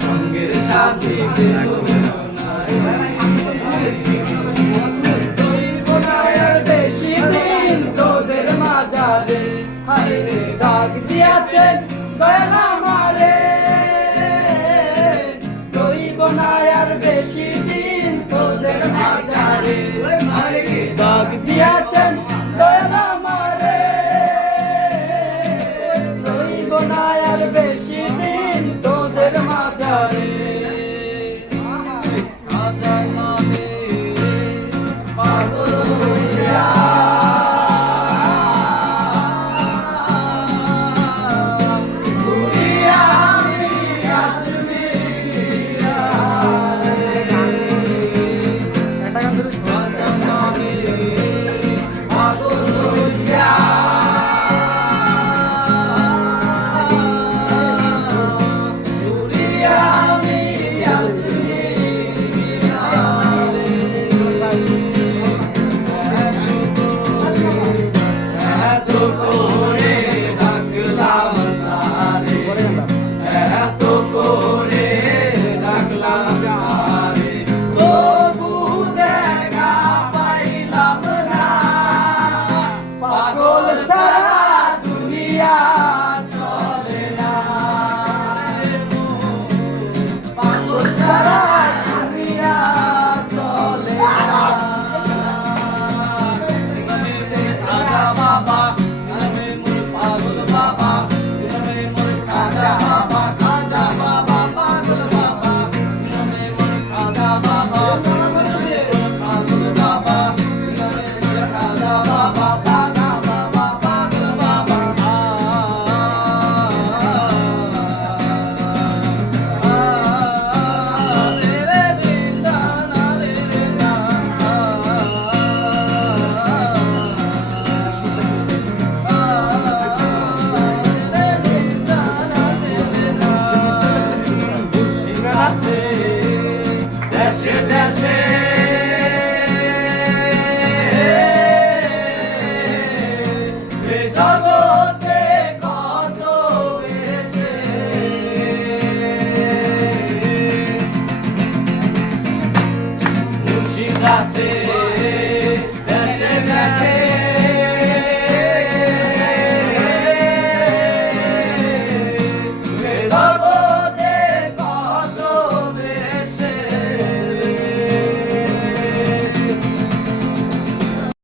সঙ্গের সাথী It's all